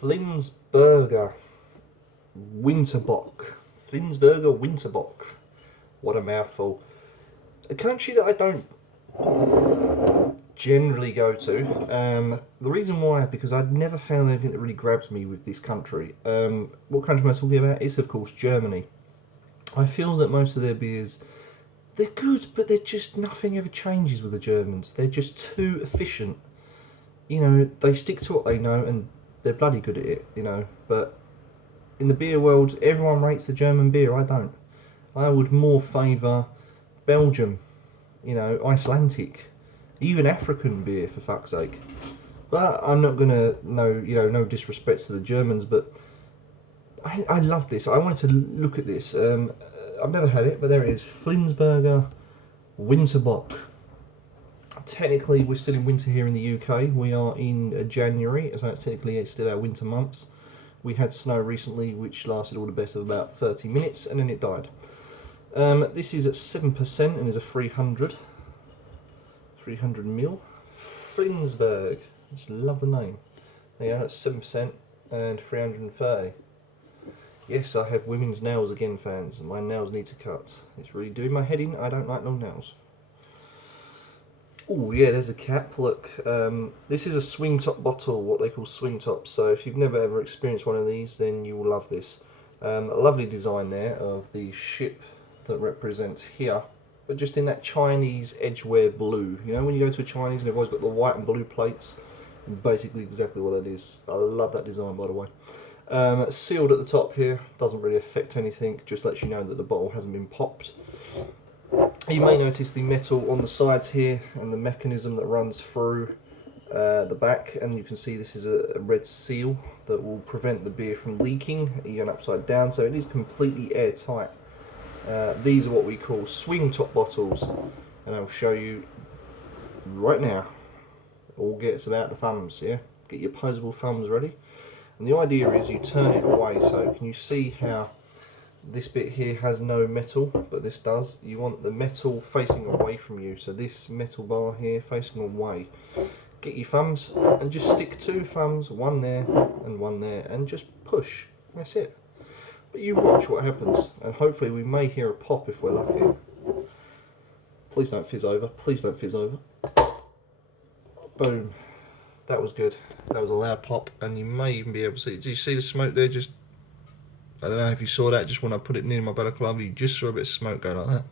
Flensburger Winterbock. Flensburger Winterbock. What a mouthful. A country that I don't generally go to. The reason why, because I'd never found anything that really grabs me with this country. What country am I talking about? It's of course Germany. I feel that most of their beers, they're good, but they're just, nothing ever changes with the Germans. They're just too efficient. You know, they stick to what they know and they're bloody good at it, you know. But in the beer world, everyone rates the German beer. I don't. I would more favour Belgium, you know, Icelandic, even African beer, for fuck's sake. But I'm not gonna, no disrespect to the Germans, but I love this. I wanted to look at this. I've never had it, but there it is. Flensburger Winterbock. Technically, we're still in winter here in the UK. We are in January, so it's still our winter months. We had snow recently, which lasted all the best of about 30 minutes, and then it died. This is at 7% and is a 300 ml. Flensburg. Just love the name. There you go, that's 7% and 330. Yes, I have women's nails again, fans. My nails need to cut. It's really doing my head in. I don't like long nails. Oh yeah, there's a cap. Look, this is a swing top bottle, what they call swing tops. So if you've never ever experienced one of these, then you will love this. A lovely design there of the ship that represents here, but just in that Chinese edgeware blue. You know, when you go to a Chinese and they've always got the white and blue plates, basically exactly what that is. I love that design, by the way. Sealed at the top here, doesn't really affect anything, just lets you know that the bottle hasn't been popped. You may notice the metal on the sides here and the mechanism that runs through the back, and you can see this is a red seal that will prevent the beer from leaking, even upside down, so it is completely airtight. These are what we call swing top bottles, and I'll show you right now. It all gets about the thumbs, yeah? Get your posable thumbs ready. And the idea is you turn it away, so can you see how this bit here has no metal, but this does? You want the metal facing away from you, so this metal bar here facing away. Get your thumbs and just stick two thumbs, one there and one there, and just push. That's it. But you watch what happens, and hopefully we may hear a pop if we're lucky. Please don't fizz over, please don't fizz over. Boom. That was good. That was a loud pop, and you may even be able to see. Do you see the smoke there? Just, I don't know if you saw that, just when I put it near my balaclava, you just saw a bit of smoke go like that.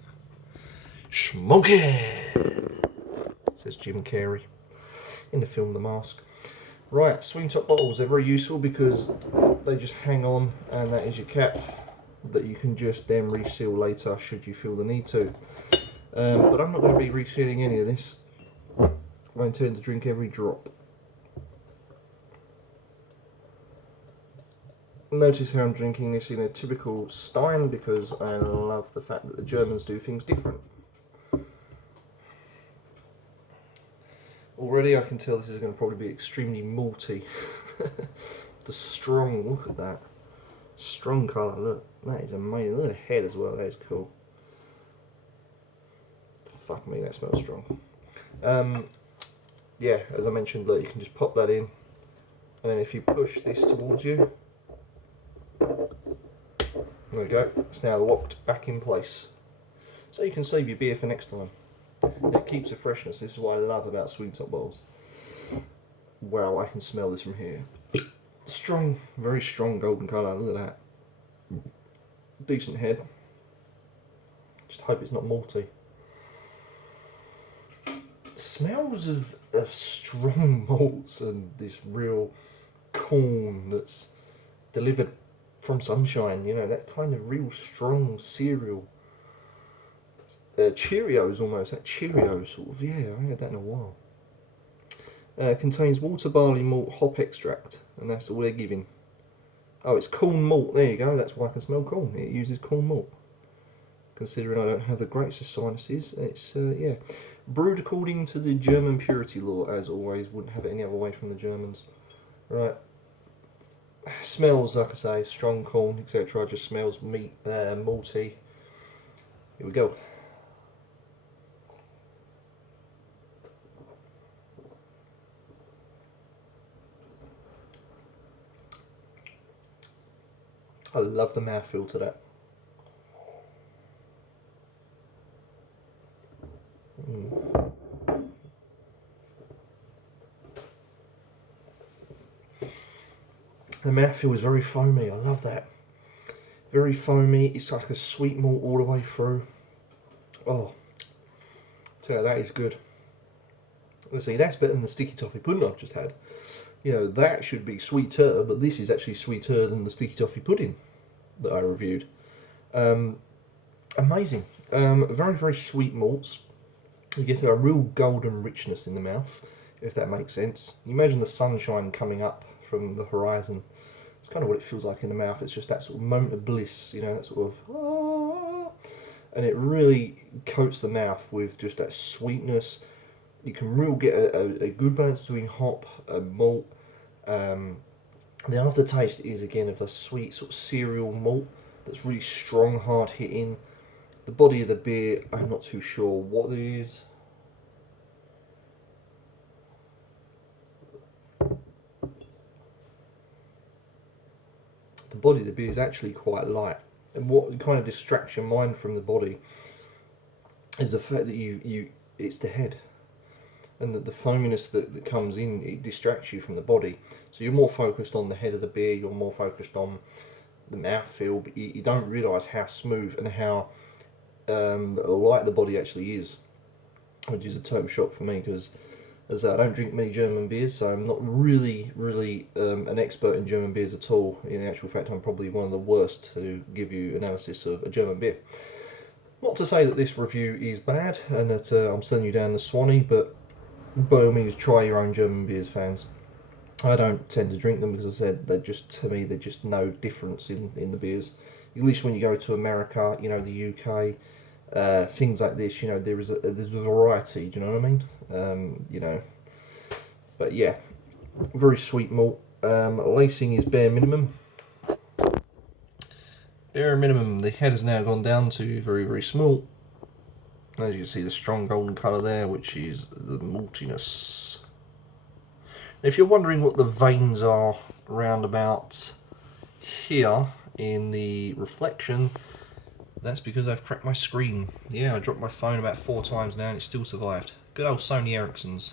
Smoking! Says Jim Carrey in the film The Mask. Right, swing top bottles, they're very useful because they just hang on, and that is your cap that you can just then reseal later should you feel the need to. But I'm not going to be resealing any of this. I intend to drink every drop. Notice how I'm drinking this in a typical Stein because I love the fact that the Germans do things different. Already I can tell this is going to probably be extremely malty. The strong, look at that. Strong colour, look. That is amazing. Look at the head as well, that is cool. Fuck me, that smells strong. Yeah, as I mentioned, look, you can just pop that in. And then if you push this towards you, there we go, it's now locked back in place. So you can save your beer for next time. And it keeps the freshness. This is what I love about swing top bottles. Wow, I can smell this from here. Strong, very strong golden colour, look at that. Decent head. Just hope it's not malty. Smells of strong malts and this real corn that's delivered from sunshine, you know, that kind of real strong cereal. Cheerios almost, that Cheerio sort of, yeah, I haven't had that in a while. Contains water, barley, malt, hop extract, and that's all they're giving. Oh, it's corn malt, there you go, that's why I can smell corn, it uses corn malt. Considering I don't have the greatest of sinuses, it's, yeah. Brewed according to the German purity law, as always, wouldn't have it any other way from the Germans. Right. Smells, like I say, strong corn, etc. Just smells meat, malty. Here we go. I love the mouthfeel to that. The mouthfeel is very foamy. I love that. Very foamy. It's like a sweet malt all the way through. Oh, tell you, that is good. Let's see, that's better than the sticky toffee pudding I've just had. You know, that should be sweeter, but this is actually sweeter than the sticky toffee pudding that I reviewed. Amazing. Very, very sweet malts. You get a real golden richness in the mouth, if that makes sense. You imagine the sunshine coming up from the horizon. It's kind of what it feels like in the mouth. It's just that sort of moment of bliss, you know, that sort of, ah, and it really coats the mouth with just that sweetness. You can really get a good balance between hop and malt. The aftertaste is again of a sweet sort of cereal malt that's really strong, hard hitting. The body of the beer, I'm not too sure what it is. The body of the beer is actually quite light, and what kind of distracts your mind from the body is the fact that it's the head, and that the foaminess that comes in, it distracts you from the body. So you're more focused on the head of the beer, you're more focused on the mouthfeel, but you don't realise how smooth and how light the body actually is, which is a total shock for me, because as I don't drink many German beers, so I'm not really an expert in German beers at all. In actual fact, I'm probably one of the worst to give you analysis of a German beer. Not to say that this review is bad and that I'm sending you down the Swanee, but by all means try your own German beers, fans. I don't tend to drink them because I said they're just, to me, they're just no difference in the beers. At least when you go to America, you know, the UK, things like this, you know, there's a variety. Do you know what I mean? You know, but yeah, very sweet malt. Lacing is bare minimum. Bare minimum. The head has now gone down to very, very small. As you can see, the strong golden colour there, which is the maltiness. If you're wondering what the veins are round about here in the reflection, that's because I've cracked my screen. Yeah, I dropped my phone about 4 times now and it still survived. Good old Sony Ericssons.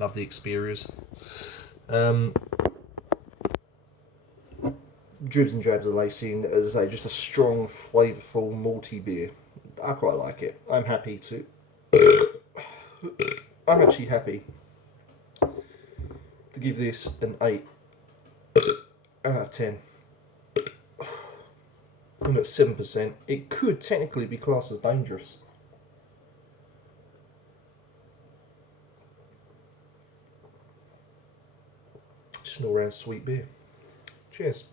Love the Xperias. Dribs and drabs of lacing, as I say, just a strong, flavourful, malty beer. I quite like it. I'm happy to... I'm actually happy to give this an 8 out of 10. And at 7%, it could technically be classed as dangerous. Just an all-round sweet beer. Cheers.